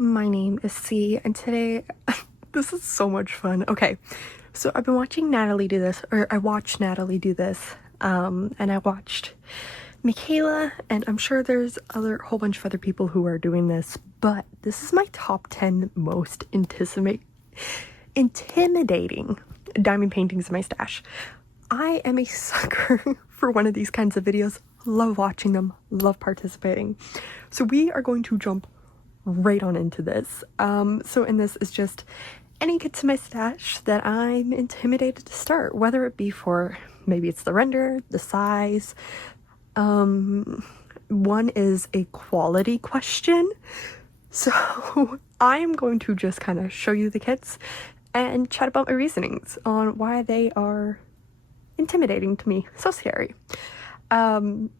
My name is C, and today, this is so much fun. Okay, so I've been watching Natalie do this, or I watched Natalie do this, and I watched Michaela, and I'm sure there's a whole bunch of other people who are doing this, but this is my top 10 most intimidating diamond paintings in my stash. I am a sucker for one of these kinds of videos. Love watching them, love participating. So we are going to jump right on into this. So in this is just any kits in my stash that I'm intimidated to start, whether it be for maybe it's the render, the size. One is a quality question. So I am going to just kind of show you the kits and chat about my reasonings on why they are intimidating to me. So scary. Some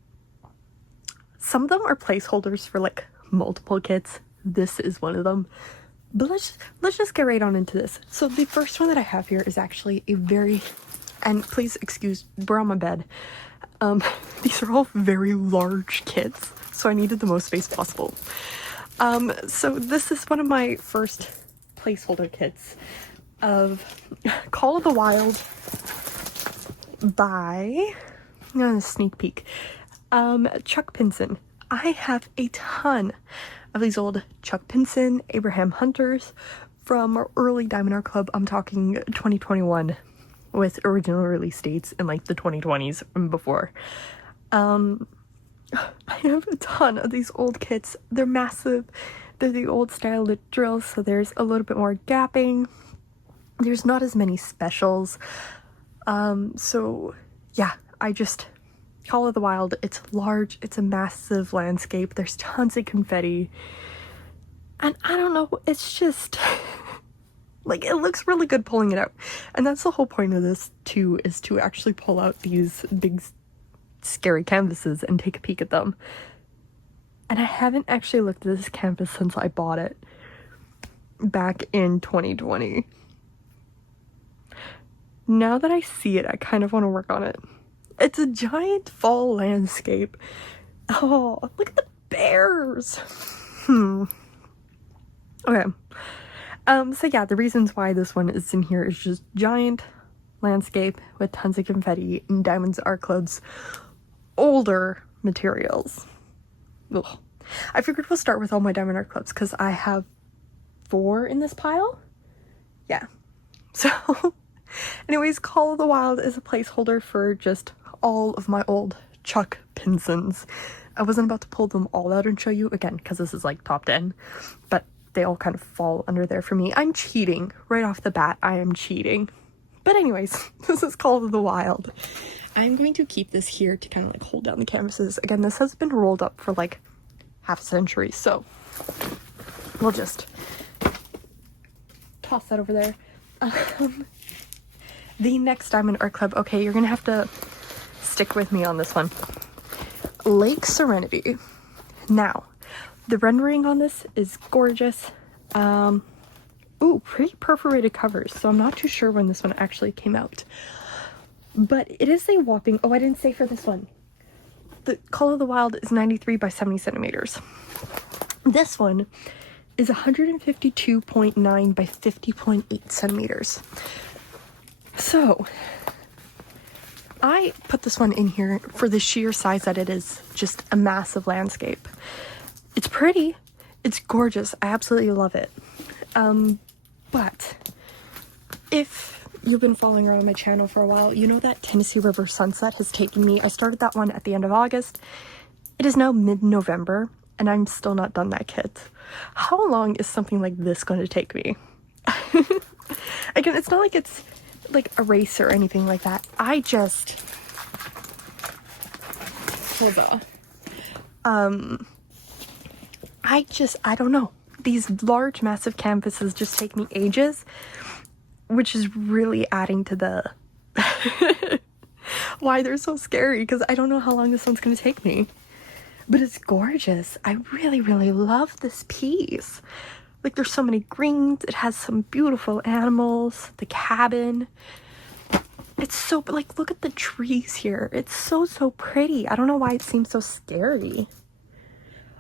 of them are placeholders for like multiple kits. This is one of them. But let's just get right on into this. So the first one that I have here is actually a very, and please excuse, we're on my bed. These are all very large kits, so I needed the most space possible. So this is one of my first placeholder kits of Call of the Wild by, sneak peek, Chuck Pinson. I have a ton of these old Chuck Pinson, Abraham Hunters from early diamonddartclub. I'm talking 2021 with original release dates in like the 2020s and before. I have a ton of these old kits. They're massive. They're the old style lit drills, so there's a little bit more gapping. There's not as many specials. So yeah, Call of the Wild, it's large, it's a massive landscape, there's tons of confetti, and I don't know, it's just, like, it looks really good pulling it out, and that's the whole point of this, too, is to actually pull out these big, scary canvases and take a peek at them. And I haven't actually looked at this canvas since I bought it back in 2020. Now that I see it, I kind of want to work on it. It's a giant fall landscape. Oh, look at the bears. Okay. So yeah, the reasons why this one is in here is just giant landscape with tons of confetti and diamondartclub's older materials. Ugh. I figured we'll start with all my diamondartclubs because I have 4 in this pile. Yeah. So anyways, Call of the Wild is a placeholder for just all of my old Chuck Pinsons. I wasn't about to pull them all out and show you again because this is like top 10, but they all kind of fall under there for me. I'm cheating right off the bat. I am cheating. But anyways, this is Call of the Wild. I'm going to keep this here to kind of like hold down the canvases. Again, this has been rolled up for like half a century, so we'll just toss that over there. The next diamonddartclub, okay, you're gonna have to stick with me on this one. Lake Serenity. Now, the rendering on this is gorgeous. Ooh, pretty perforated covers, so I'm not too sure when this one actually came out. But it is a whopping, oh, I didn't say for this one. The Call of the Wild is 93 by 70 centimeters. This one is 152.9 by 50.8 centimeters. So, I put this one in here for the sheer size that it is, just a massive landscape. It's pretty, it's gorgeous, I absolutely love it. But if you've been following around my channel for a while, you know that Tennessee River Sunset has taken me. I started that one at the end of August. It is now mid-November, and I'm still not done that kit. How long is something like this going to take me? Again, it's not like it's like a race or anything like that. I don't know. These large, massive canvases just take me ages, which is really adding to the why they're so scary, because I don't know how long this one's going to take me. But it's gorgeous. I really, really love this piece. Like, there's so many greens. It has some beautiful animals. The cabin. It's so, like, look at the trees here. It's so, so pretty. I don't know why it seems so scary.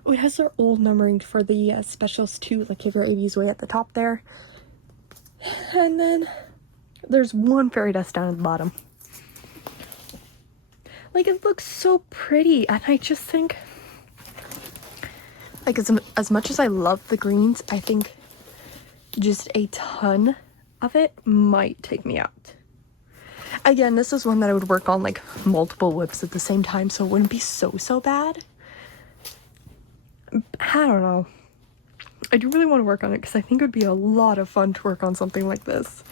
Oh, it has their old numbering for the specials too, like if your AV's way at the top there. And then there's one fairy dust down at the bottom. Like, it looks so pretty, and I just think, like, as much as I love the greens, I think just a ton of it might take me out. Again, this is one that I would work on like multiple whips at the same time, so it wouldn't be so bad. I don't know. I do really want to work on it because I think it would be a lot of fun to work on something like this.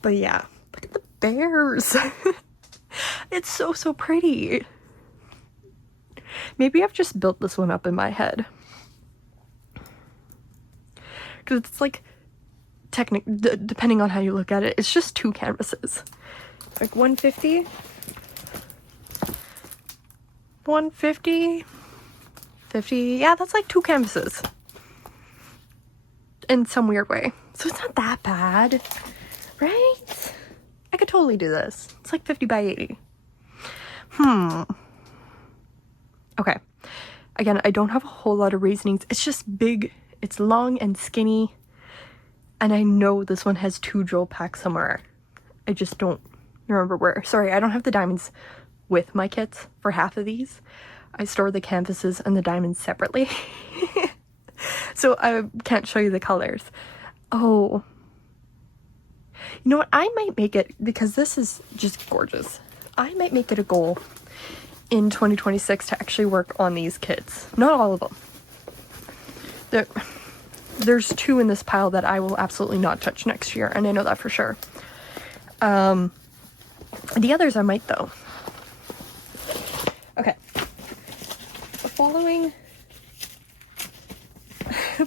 But yeah, look at the bears. It's so pretty. Maybe I've just built this one up in my head. Because it's like, depending on how you look at it, it's just 2 canvases. Like 150, 150, 50, yeah, that's like 2 canvases. In some weird way. So it's not that bad, right? I could totally do this. It's like 50 by 80. Okay. Again, I don't have a whole lot of reasonings. It's just big, it's long and skinny. And I know this one has 2 drill packs somewhere. I just don't remember where. Sorry, I don't have the diamonds with my kits for half of these. I store the canvases and the diamonds separately. So I can't show you the colors. Oh. You know what? I might make it, because this is just gorgeous. I might make it a goal in 2026 to actually work on these kits. Not all of them. There's 2 in this pile that I will absolutely not touch next year, and I know that for sure. The others I might, though. Okay.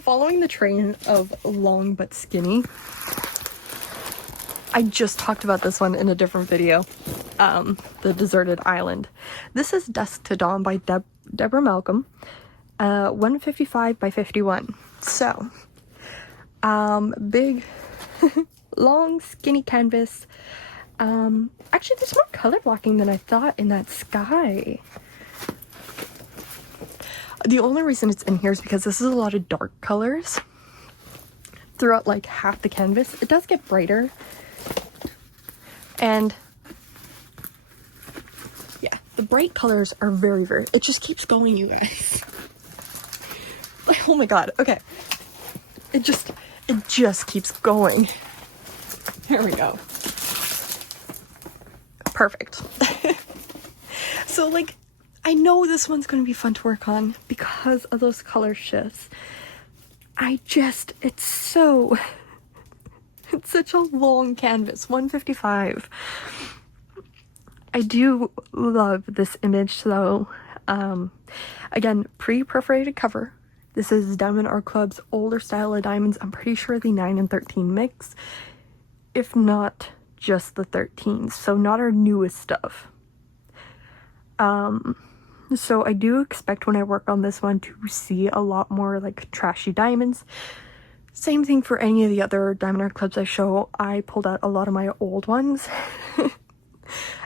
Following the train of long but skinny, I just talked about this one in a different video, the Deserted Island. This is Dusk to Dawn by Deborah Malcolm, 155 by 51. So, big, long, skinny canvas. Actually, there's more color blocking than I thought in that sky. The only reason it's in here is because this is a lot of dark colors throughout like half the canvas. It does get brighter. And yeah, the bright colors are very, it just keeps going, you guys. Like, oh my god, okay. It just keeps going. Here we go. Perfect. So like, I know this one's going to be fun to work on because of those color shifts. It's such a long canvas, 155. I do love this image though. Again, pre-perforated cover. This is Diamondart older style of diamonds. I'm pretty sure the 9 and 13 mix, if not just the 13s. So not our newest stuff. So I do expect when I work on this one to see a lot more like trashy diamonds. Same thing for any of the other Diamondart clubs I show. I pulled out a lot of my old ones.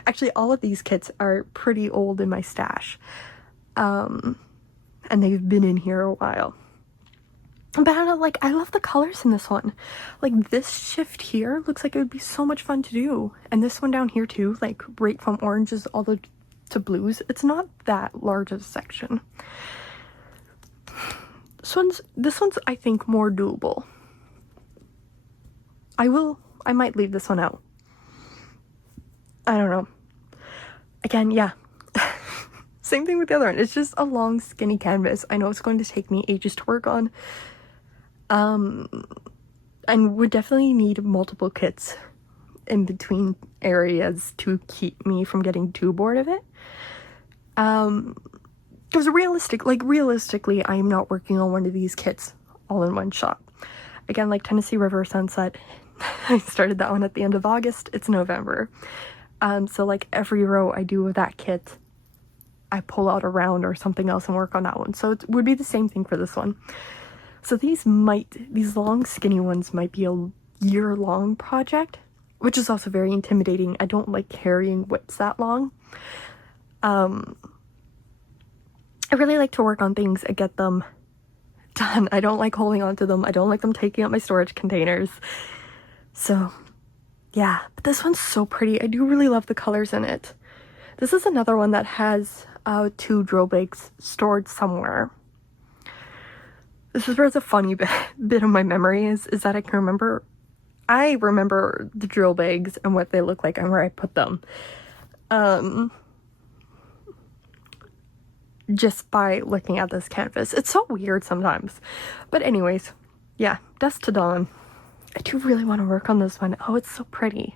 Actually, all of these kits are pretty old in my stash. And they've been in here a while. But I love the colors in this one. Like, this shift here looks like it would be so much fun to do. And this one down here too, like right from oranges all the to blues. It's not that large of a section. This one's I think more doable. I might leave this one out. I don't know. Again, yeah. Same thing with the other one. It's just a long skinny canvas. I know it's going to take me ages to work on. And would definitely need multiple kits in between areas to keep me from getting too bored of it. Because realistically, I am not working on one of these kits all in one shot. Again, like Tennessee River Sunset, I started that one at the end of August. It's November. So like every row I do with that kit, I pull out a round or something else and work on that one. So it would be the same thing for this one. So these long skinny ones might be a year-long project, which is also very intimidating. I don't like carrying whips that long. I really like to work on things and get them done. I don't like holding on to them. I don't like them taking up my storage containers. So yeah, but this one's so pretty. I do really love the colors in it. This is another one that has 2 drill bags stored somewhere. This is where the funny bit of my memory is that I remember the drill bags and what they look like and where I put them. Just by looking at this canvas. It's so weird sometimes. But anyways, yeah, Dusk to Dawn. I do really want to work on this one. Oh, it's so pretty.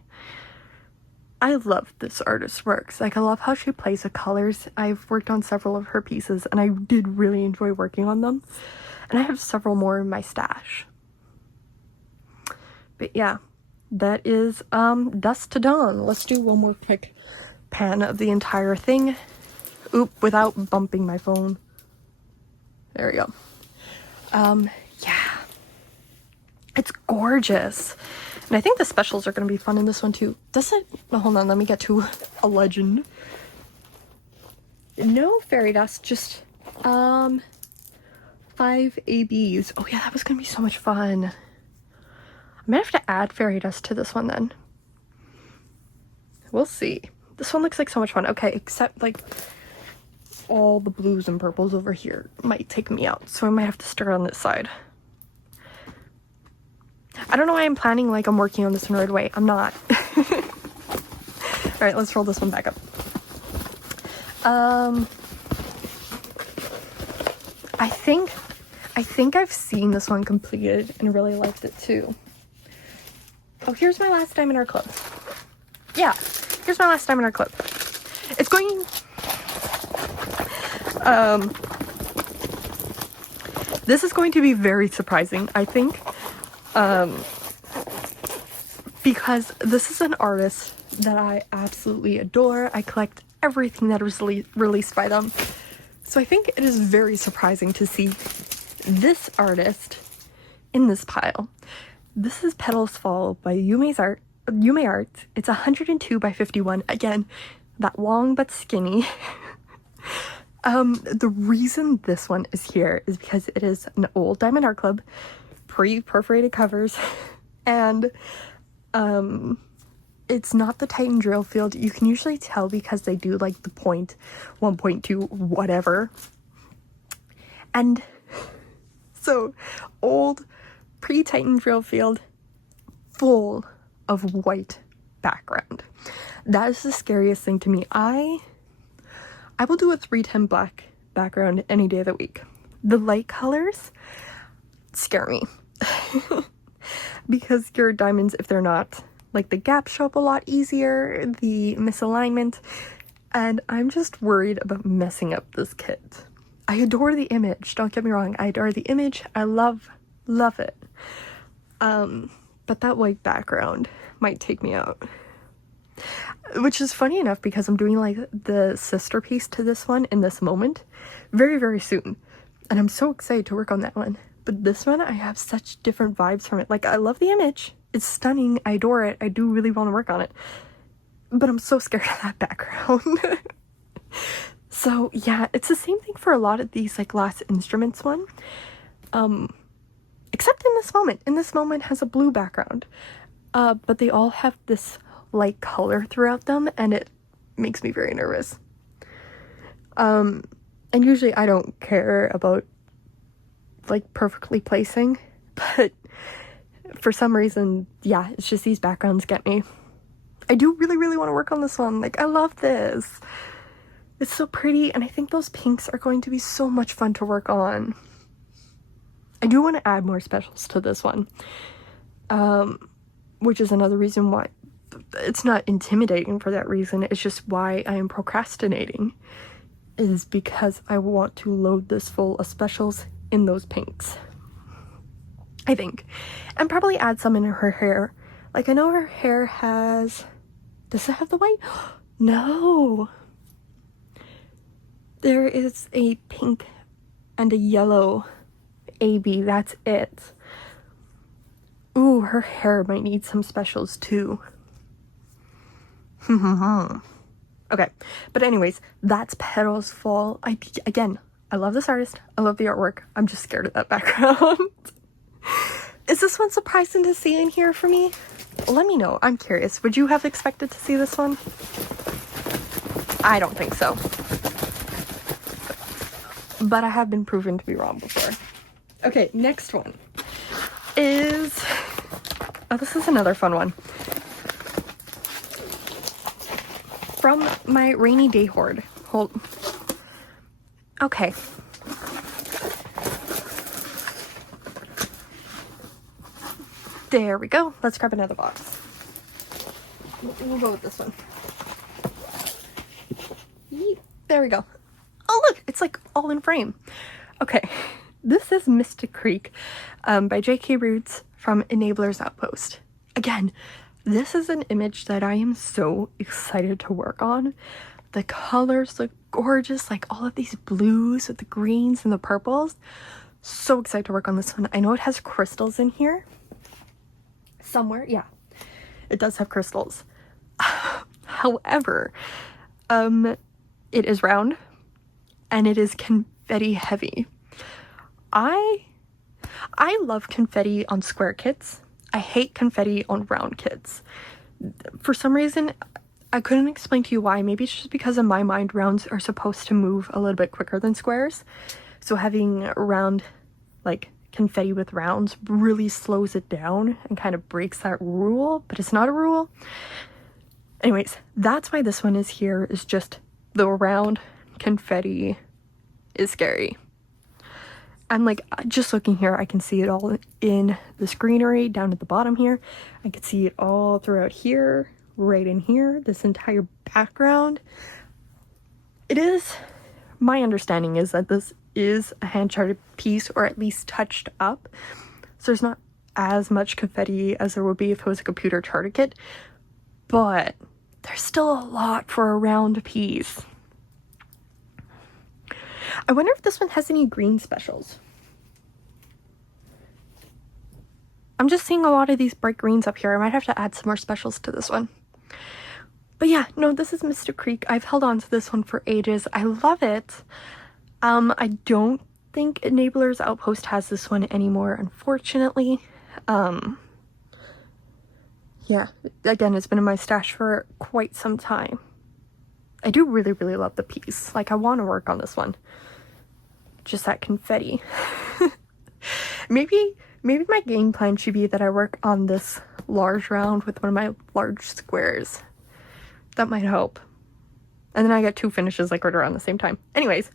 I love this artist's works. Like, I love how she plays with colors. I've worked on several of her pieces and I did really enjoy working on them. And I have several more in my stash. But yeah, that is Dusk to Dawn. Let's do one more quick pan of the entire thing. Oop, without bumping my phone. There we go. Yeah. It's gorgeous. And I think the specials are going to be fun in this one too. Does it? No, hold on, let me get to a legend. No fairy dust, just 5 ABs. Oh yeah, that was going to be so much fun. I might have to add fairy dust to this one then. We'll see. This one looks like so much fun. Okay, except like all the blues and purples over here might take me out, so I might have to start on this side. I don't know why I'm planning like I'm working on this one right away. I'm not. Alright, let's roll this one back up. I think I've seen this one completed and really liked it too. Oh, here's my last Diamondart Club. Yeah, here's my last Diamondart Club. It's going... this is going to be very surprising, I think. Because this is an artist that I absolutely adore. I collect everything that was released by them. So I think it is very surprising to see this artist in this pile. This is Petals Fall by Yume Art. It's 102 by 51. Again, that long but skinny. The reason this one is here is because it is an old Diamondart Club, pre-perforated covers, and it's not the Titan drill field. You can usually tell because they do like the 1.2 whatever. And so old pre-Titan drill field, full of white background. That is the scariest thing to me. I will do a 310 black background any day of the week. The light colors scare me. Because your diamonds, if they're not, like, the gaps show up a lot easier, the misalignment, and I'm just worried about messing up this kit. I adore the image, don't get me wrong, I adore the image, I love it. But that white background might take me out. Which is funny enough because I'm doing like the sister piece to this one in this moment very, very soon. And I'm so excited to work on that one. But this one, I have such different vibes from it. Like, I love the image. It's stunning. I adore it. I do really want to work on it. But I'm so scared of that background. So, yeah, it's the same thing for a lot of these, like, Last Instruments one. Except in this moment. In this moment has a blue background. But they all have this light color throughout them, and it makes me very nervous. And usually I don't care about like perfectly placing, but for some reason, yeah, it's just these backgrounds get me. I do really, really want to work on this one. Like, I love this. It's so pretty, and I think those pinks are going to be so much fun to work on. I do want to add more specials to this one, which is another reason why it's not intimidating for that reason. It's just why I am procrastinating, is because I want to load this full of specials in those pinks, I think, and probably add some in her hair. Like, I know her hair has, does it have the white? No, there is a pink and a yellow AB, that's it. Ooh, her hair might need some specials too. Okay, but anyways, that's Petals Fall. Again, I love this artist. I love the artwork. I'm just scared of that background. Is this one surprising to see in here for me? Let me know. I'm curious. Would you have expected to see this one? I don't think so. But I have been proven to be wrong before. Okay, next one is... Oh, this is another fun one. From my rainy day hoard. Okay. There we go. Let's grab another box. We'll go with this one. There we go. Oh, look, it's like all in frame. Okay, this is Mystic Creek by J.K. Roots from Enabler's Outpost. Again, this is an image that I am so excited to work on. The colors look gorgeous, like all of these blues with the greens and the purples. So excited to work on this one. I know it has crystals in here. Somewhere, yeah. It does have crystals. However, it is round and it is confetti heavy. I love confetti on square kits. I hate confetti on round kits. For some reason, I couldn't explain to you why. Maybe it's just because in my mind, rounds are supposed to move a little bit quicker than squares. So having round, like, confetti with rounds really slows it down and kind of breaks that rule, but it's not a rule. Anyways, that's why this one is here, is just the round confetti is scary. I'm like, just looking here, I can see it all in this greenery down at the bottom here. I can see it all throughout here, right in here, this entire background. It is, my understanding is that this is a hand charted piece, or at least touched up. So there's not as much confetti as there would be if it was a computer charted kit, but there's still a lot for a round piece. I wonder if this one has any green specials. I'm just seeing a lot of these bright greens up here. I might have to add some more specials to this one. But yeah, no, this is Mystic Creek. I've held on to this one for ages. I love it. I don't think Enabler's Outpost has this one anymore, unfortunately. Yeah, again, it's been in my stash for quite some time. I do really, really love the piece. Like, I want to work on this one. Just that confetti. Maybe my game plan should be that I work on this large round with one of my large squares. That might help. And then I get two finishes like right around the same time. Anyways,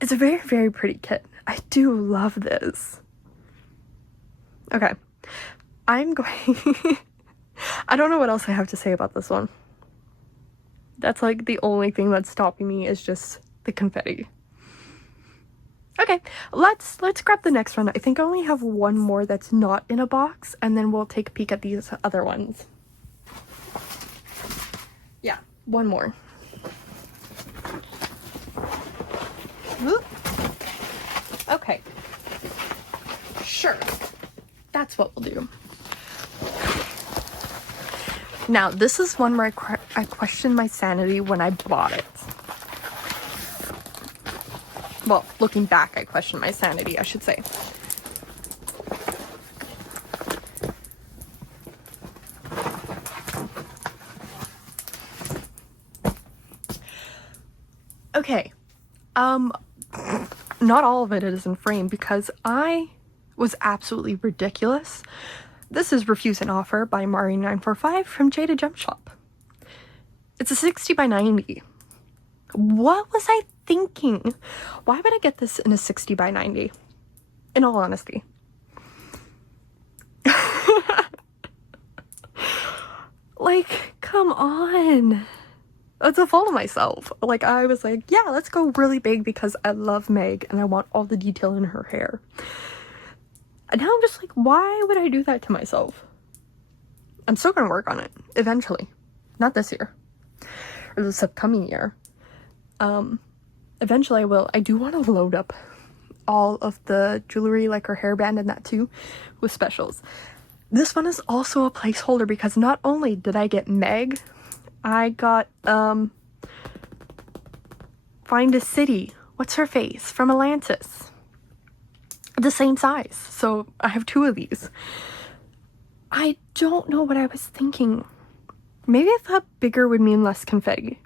it's a very, very pretty kit. I do love this. Okay. I'm going... I don't know what else I have to say about this one. That's like the only thing that's stopping me is just the confetti. Okay, let's grab the next one. I think I only have one more that's not in a box, and then we'll take a peek at these other ones. Yeah, one more. Whoop. Okay. Sure. That's what we'll do. Now, this is one where I questioned my sanity when I bought it. Well, looking back, I questioned my sanity, I should say. Okay. Not all of it is in frame because I was absolutely ridiculous. This is Refuse an Offer by Mari945 from jadedgemshop. It's a 60 by 90. What was I thinking? Why would I get this in a 60 by 90? In all honesty. Like, come on. That's a fault of myself. Like, I was like, yeah, let's go really big because I love Meg and I want all the detail in her hair. And now I'm just like, why would I do that to myself? I'm still gonna work on it eventually. Not this year. Or this upcoming year. Eventually I will. I do want to load up all of the jewelry, like her hairband and that too, with specials. This one is also a placeholder because not only did I get Meg, I got Find a City what's her face from Atlantis? The same size. So I have 2 of these. I don't know what I was thinking. Maybe I thought bigger would mean less confetti.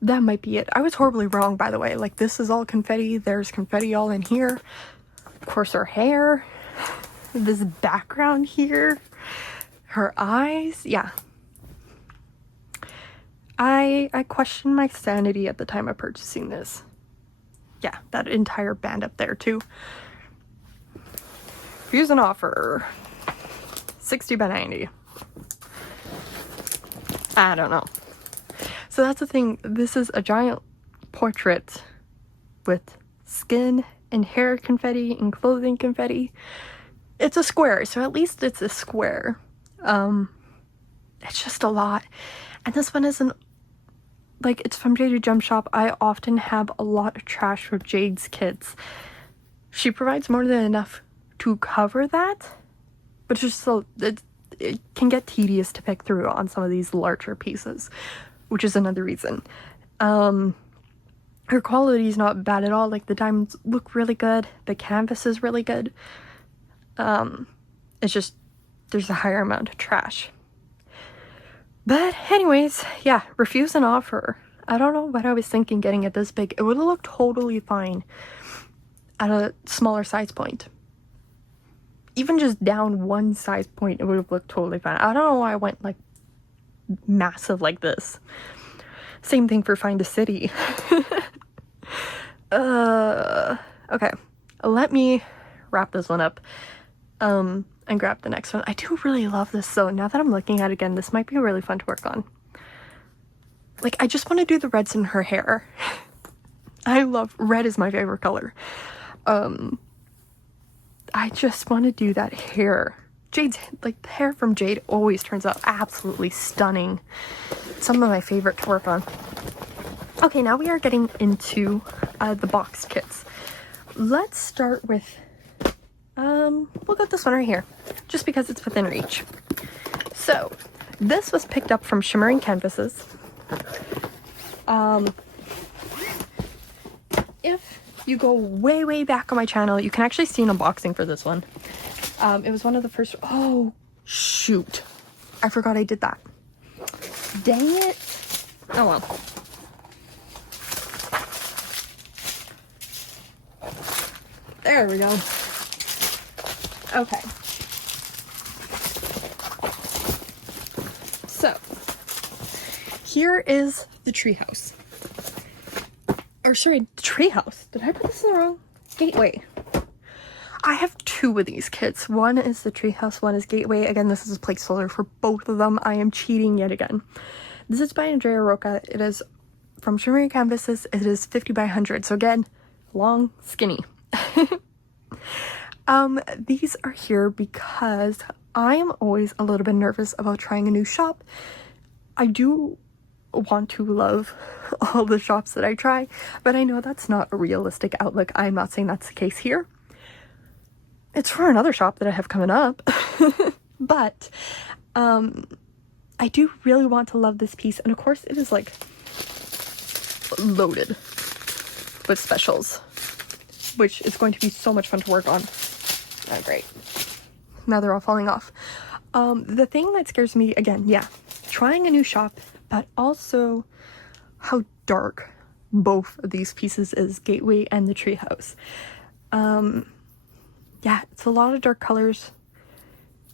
That might be it. I was horribly wrong, by the way. Like, this is all confetti. There's confetti all in here. Of course, her hair. This background here. Her eyes. Yeah. I questioned my sanity at the time of purchasing this. Yeah, that entire band up there, too. Here's an offer. 60 by 90. I don't know. So that's the thing. This is a giant portrait with skin and hair confetti and clothing confetti. It's a square, so at least it's a square. It's just a lot. And this one isn't, like, it's from jadedgemshop. I often have a lot of trash for Jade's kits. She provides more than enough to cover that, but it's just so it can get tedious to pick through on some of these larger pieces, which is another reason. Her quality is not bad at all. Like, the diamonds look really good. The canvas is really good. It's just there's a higher amount of trash. But anyways, yeah, refuse an offer. I don't know what I was thinking getting it this big. It would have looked totally fine at a smaller size point. Even just down one size point, it would have looked totally fine. I don't know why I went, like, massive like this. Same thing for Find a City. Okay. Let me wrap this one up. And grab the next one. I do really love this, though. Now that I'm looking at it again, this might be really fun to work on. Like, I just want to do the reds in her hair. I love red is my favorite color. I just want to do that hair. Jade's, like, the hair from Jade always turns out absolutely stunning. Some of my favorite to work on. Okay, now we are getting into the box kits. Let's start with we'll go with this one right here, just because it's within reach. So, this was picked up from Shimmering Canvases. If you go way, way back on my channel, you can actually see an unboxing for this one. It was one of the first... Oh, shoot. I forgot I did that. Dang it. Oh, well. There we go. Okay. So, here is the treehouse. Or sorry, the treehouse. Did I put this in the wrong? Gateway. I have 2 of these kits. One is the treehouse, one is Gateway. Again, this is a placeholder for both of them. I am cheating yet again. This is by Andrea Roca. It is from Shimmering Canvases. It is 50 by 100. So again, long, skinny. These are here because I am always a little bit nervous about trying a new shop. I do want to love all the shops that I try, but I know that's not a realistic outlook. I'm not saying that's the case here. It's for another shop that I have coming up. But, I do really want to love this piece. And of course it is, like, loaded with specials, which is going to be so much fun to work on. Oh, great. Now they're all falling off. The thing that scares me, again, yeah, trying a new shop, but also how dark both of these pieces is, Gateway and the treehouse. Yeah, it's a lot of dark colors,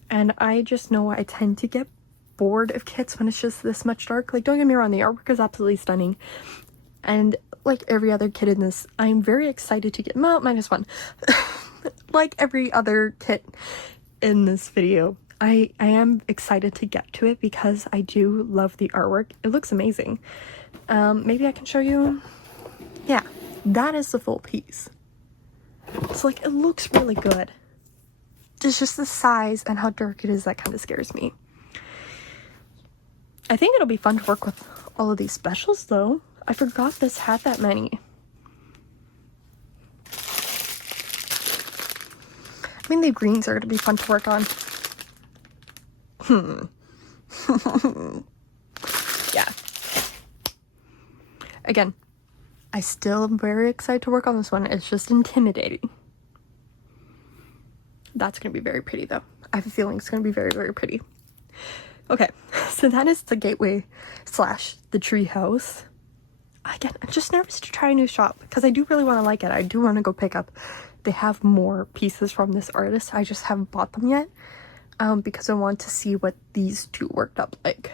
and I just know I tend to get bored of kits when it's just this much dark. Like, don't get me wrong, the artwork is absolutely stunning, and like every other kit in this, I'm very excited to get, well, -1. Like every other kit in this video, I am excited to get to it because I do love the artwork. It looks amazing. Maybe I can show you. Yeah, that is the full piece. So, like, it looks really good. It's just the size and how dark it is that kind of scares me. I think it'll be fun to work with all of these specials, though. I forgot this had that many. I mean, the greens are going to be fun to work on. Yeah. Again, I still am very excited to work on this one. It's just intimidating. That's gonna be very pretty though. I have a feeling it's gonna be very, very pretty. Okay, so that is the gateway slash the tree house. Again, I'm just nervous to try a new shop because I do really want to like it. I do want to go pick up. They have more pieces from this artist. I just haven't bought them yet because I want to see what these two worked up like.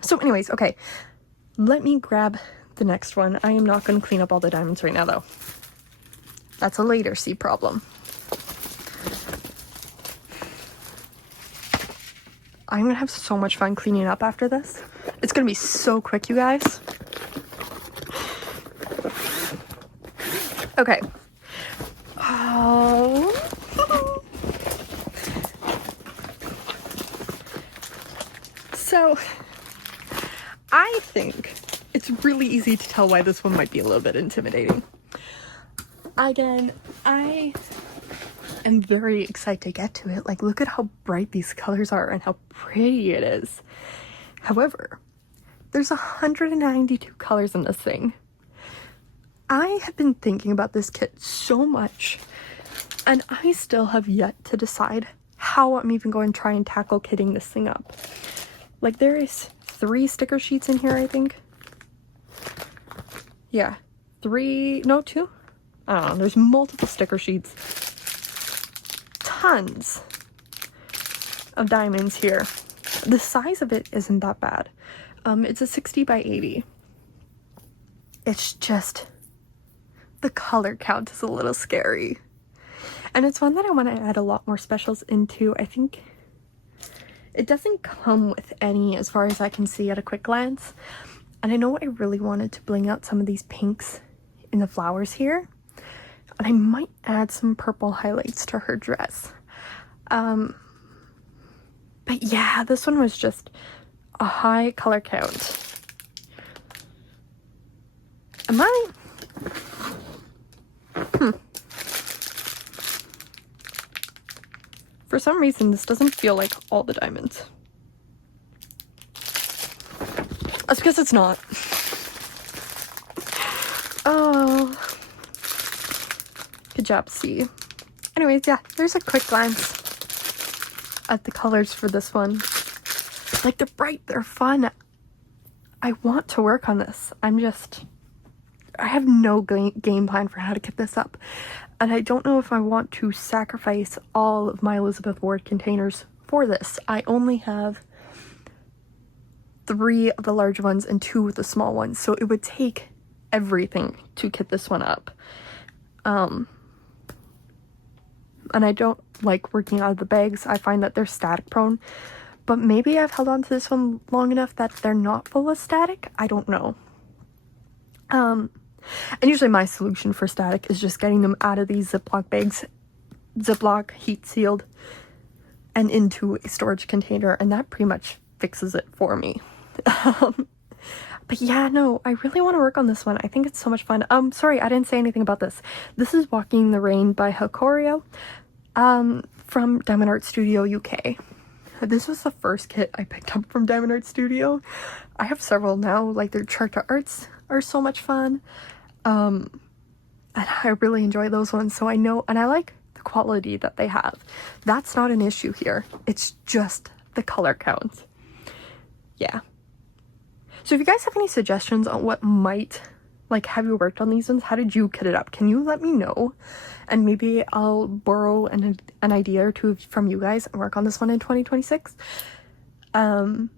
So anyways, okay, let me grab the next one. I am not going to clean up all the diamonds right now though. That's a later see problem. I'm going to have so much fun cleaning up after this. It's going to be so quick, you guys. Okay. Oh. So, I think it's really easy to tell why this one might be a little bit intimidating. Again, I am very excited to get to it. Like, look at how bright these colors are and how pretty it is. However, there's 192 colors in this thing. I have been thinking about this kit so much, and I still have yet to decide how I'm even going to try and tackle kitting this thing up. Like, there is 3 sticker sheets in here, I think. Yeah, 2? I don't know, there's multiple sticker sheets. Tons of diamonds here. The size of it isn't that bad. It's a 60 by 80. It's just the color count is a little scary. And it's one that I want to add a lot more specials into. I think it doesn't come with any as far as I can see at a quick glance. And I know I really wanted to bling out some of these pinks in the flowers here. And I might add some purple highlights to her dress. But yeah, this one was just a high color count. Am I? For some reason, this doesn't feel like all the diamonds. That's because it's not. Oh. Good job, C. Anyways, yeah, there's a quick glance at the colors for this one. Like, they're bright, they're fun. I want to work on this. I have no game plan for how to get this up. And I don't know if I want to sacrifice all of my Elizabeth Ward containers for this. I only have 3 of the large ones and 2 of the small ones. So it would take everything to kit this one up. And I don't like working out of the bags. I find that they're static prone. But maybe I've held on to this one long enough that they're not full of static. I don't know. And usually my solution for static is just getting them out of these Ziploc bags, Ziploc, heat sealed, and into a storage container, and that pretty much fixes it for me. But yeah, no, I really want to work on this one. I think it's so much fun. Sorry, I didn't say anything about this. This is Walking in the Rain by Hikorio, from Diamond Studio UK. This was the first kit I picked up from Diamond Art Studio. I have several now, like their character arts are so much fun. And I really enjoy those ones, so I know, and I like the quality that they have. That's not an issue here. It's just the color count. Yeah. So if you guys have any suggestions on what might, like, have you worked on these ones? How did you kit it up? Can you let me know? And maybe I'll borrow an idea or two from you guys and work on this one in 2026. Yeah,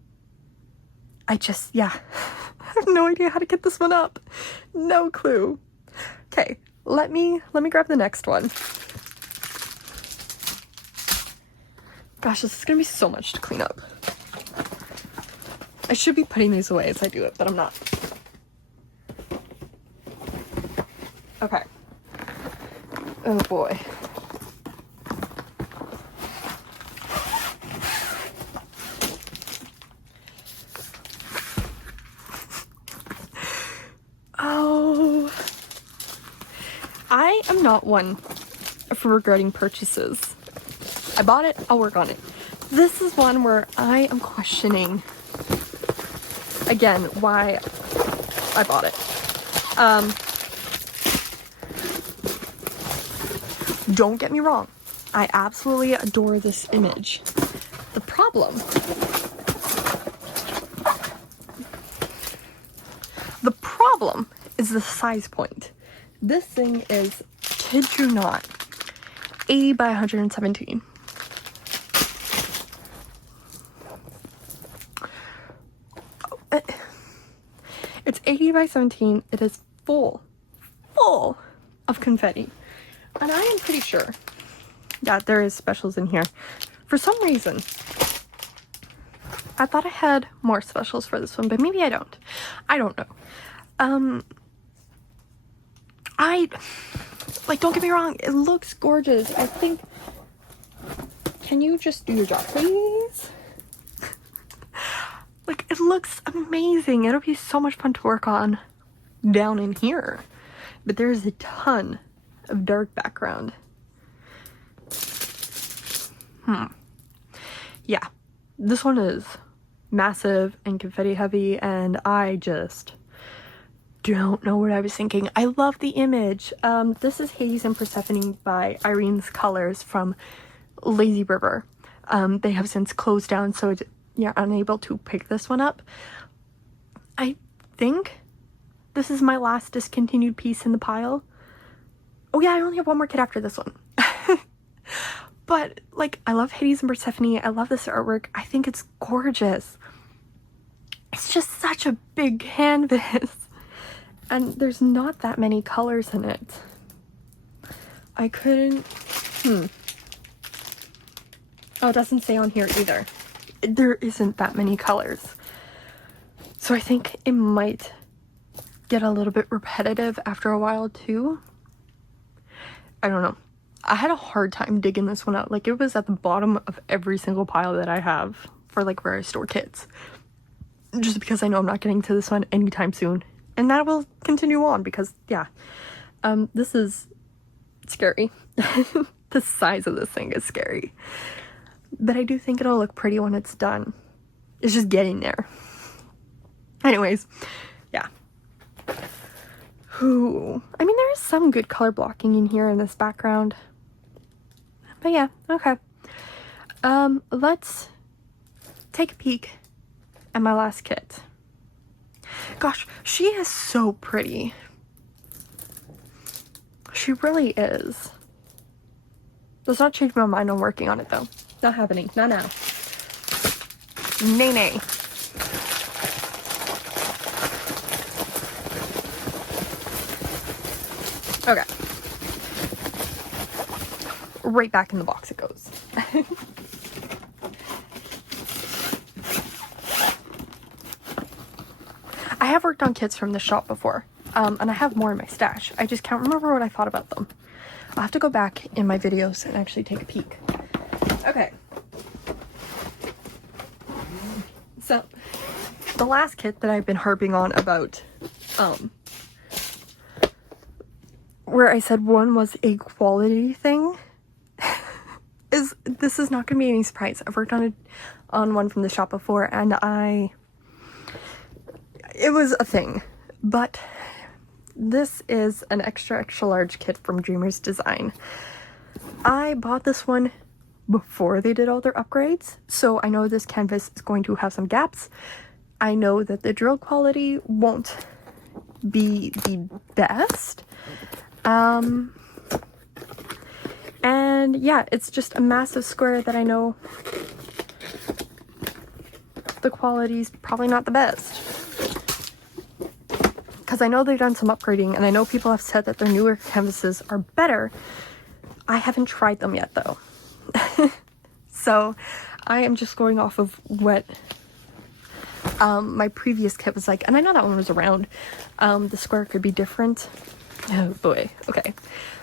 I have no idea how to get this one up. No clue. Okay, let me grab the next one. Gosh, this is gonna be so much to clean up. I should be putting these away as I do it, but I'm not. Okay. Oh boy. Oh. I am not one for regretting purchases. I bought it, I'll work on it. This is one where I am questioning, again, why I bought it. Don't get me wrong. I absolutely adore this image. The problem is the size point. This thing is, kid you not, 80 by 117. It's 80 by 17. It is full of confetti. And I am pretty sure that there is specials in here. For some reason, I thought I had more specials for this one, but maybe I don't. I don't know. Don't get me wrong, it looks gorgeous. I think, can you just do your job, please? Like, it looks amazing. It'll be so much fun to work on down in here. But there's a ton of dark background. Yeah, this one is massive and confetti heavy, and I just don't know what I was thinking. I love the image. This is Hades and Persephone by Irene's Colors from Lazy River. They have since closed down, so you're unable to pick this one up. I think this is my last discontinued piece in the pile. Oh yeah, I only have one more kit after this one. But, like, I love Hades and Persephone. I love this artwork. I think it's gorgeous. It's just such a big canvas. And there's not that many colors in it. I couldn't... Oh, it doesn't say on here either. There isn't that many colors. So I think it might get a little bit repetitive after a while too. I don't know. I had a hard time digging this one out. Like, it was at the bottom of every single pile that I have for, like, where I store kits. Just because I know I'm not getting to this one anytime soon. And that will continue on because, yeah. This is scary. The size of this thing is scary. But I do think it'll look pretty when it's done. It's just getting there. Anyways, yeah. Ooh. I mean, there is some good color blocking in here in this background. But yeah, okay. Let's take a peek at my last kit. Gosh, she is so pretty. She really is. Does not change my mind on working on it though. Not happening. Not now. Nay, nay. Okay. Right back in the box it goes. I have worked on kits from this shop before, and I have more in my stash. I just can't remember what I thought about them. I'll have to go back in my videos and actually take a peek. Okay. So, the last kit that I've been harping on about, where I said one was a quality thing, this is not going to be any surprise. I've worked on one from the shop before, and it was a thing. But this is an extra large kit from Dreamerdesigns. I bought this one before they did all their upgrades, so I know this canvas is going to have some gaps. I know that the drill quality won't be the best. And yeah, it's just a massive square that I know the quality's probably not the best. Because I know they've done some upgrading, and I know people have said that their newer canvases are better. I haven't tried them yet though. So I am just going off of what my previous kit was like, and I know that one was around. The square could be different. Oh boy. Okay,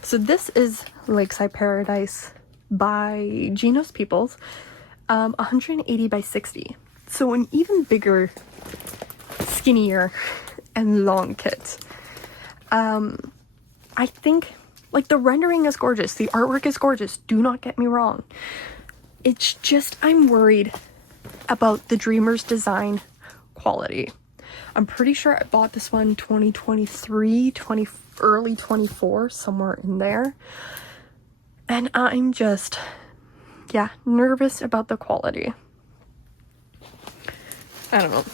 so this is Lakeside Paradise by Geno's Peoples, 180 by 60, so an even bigger, skinnier and long kit. I think, like, the rendering is gorgeous, the artwork is gorgeous, do not get me wrong. It's just, I'm worried about the Dreamerdesigns quality. I'm pretty sure I bought this one 2023, early 24, somewhere in there. And I'm just, yeah, nervous about the quality. I don't know.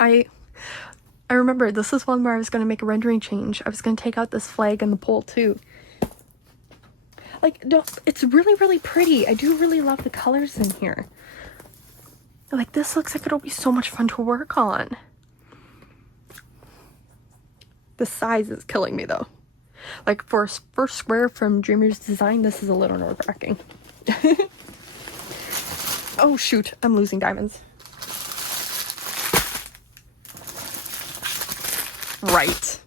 I remember this is one where I was going to make a rendering change. I was going to take out this flag and the pole too. Like, no, it's really, really pretty. I do really love the colors in here. Like, this looks like it'll be so much fun to work on. The size is killing me though. Like, for a first square from Dreamer's Design, this is a little nerve-wracking. Oh shoot, I'm losing diamonds. Right.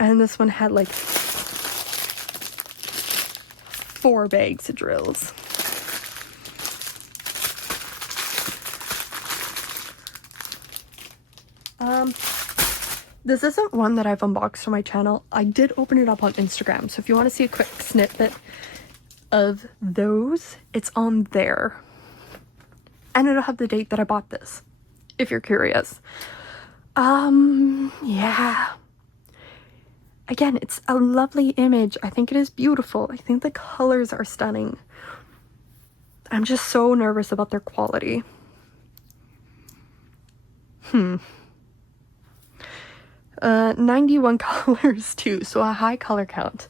And this one had like 4 bags of drills. This isn't one that I've unboxed on my channel. I did open it up on Instagram, so if you want to see a quick snippet of those, it's on there. And it'll have the date that I bought this, if you're curious. Yeah. Again, it's a lovely image. I think it is beautiful. I think the colors are stunning. I'm just so nervous about their quality. 91 colors too, so a high color count,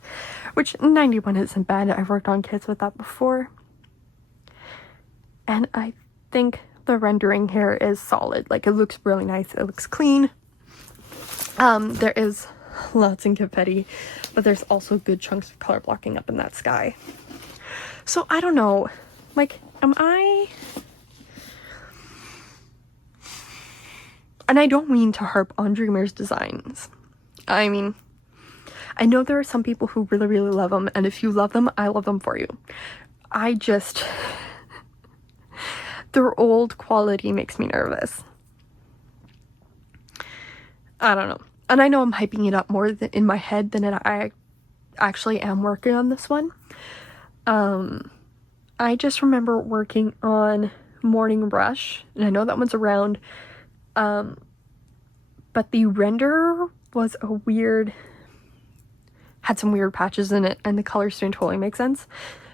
which 91 isn't bad. I've worked on kits with that before. And I think the rendering here is solid. Like, it looks really nice. It looks clean. There is lots in confetti, but there's also good chunks of color blocking up in that sky. So I don't know, like, am I... And I don't mean to harp on Dreamer's Designs. I mean, I know there are some people who really, really love them, and if you love them, I love them for you. I just... Their old quality makes me nervous. I don't know. And I know I'm hyping it up more in my head than I actually am working on this one. I just remember working on Morning Rush, and I know that one's around, but the render was a weird, had some weird patches in it, and the colors didn't totally make sense.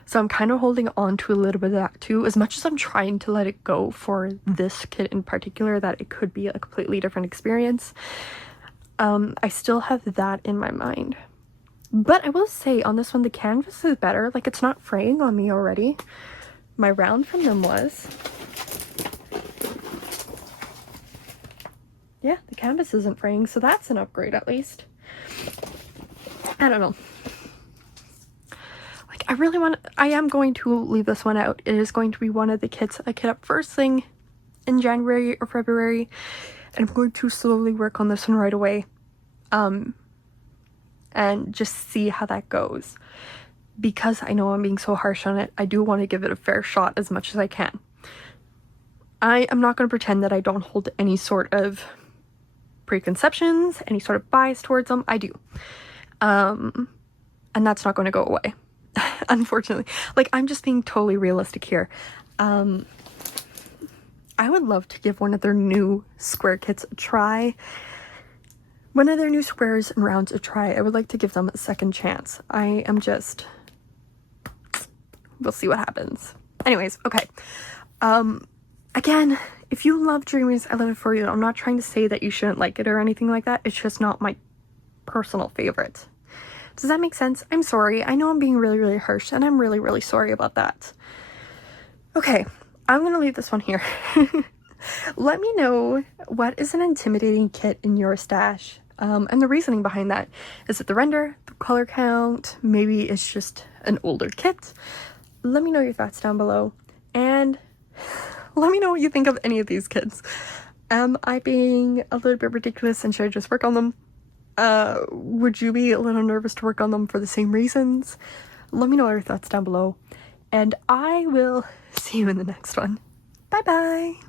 So I'm kind of holding on to a little bit of that too, as much as I'm trying to let it go for this kit in particular, that it could be a completely different experience. I still have that in my mind. But I will say, on this one, the canvas is better. Like, it's not fraying on me already. My round from them was. Yeah, the canvas isn't fraying, so that's an upgrade at least. I don't know. Like, I am going to leave this one out. It is going to be one of the kits I kit up first thing in January or February. And I'm going to slowly work on this one right away. And just see how that goes. Because I know I'm being so harsh on it, I do want to give it a fair shot as much as I can. I am not going to pretend that I don't hold any sort of preconceptions, any sort of bias towards them. I do. And that's not going to go away. Unfortunately. Like, I'm just being totally realistic here. I would love to give one of their new square kits a try. One of their new squares and rounds a try. I would like to give them a second chance. I am just... We'll see what happens. Anyways, okay. Again, if you love Dreamers, I love it for you. I'm not trying to say that you shouldn't like it or anything like that. It's just not my personal favorite. Does that make sense? I'm sorry. I know I'm being really, really harsh, and I'm really, really sorry about that. Okay, I'm gonna leave this one here. Let me know what is an intimidating kit in your stash. And the reasoning behind that. Is it the render, the color count, maybe it's just an older kit? Let me know your thoughts down below, and let me know what you think of any of these kits. Am I being a little bit ridiculous and should I just work on them? Would you be a little nervous to work on them for the same reasons? Let me know your thoughts down below, and I will see you in the next one. Bye bye!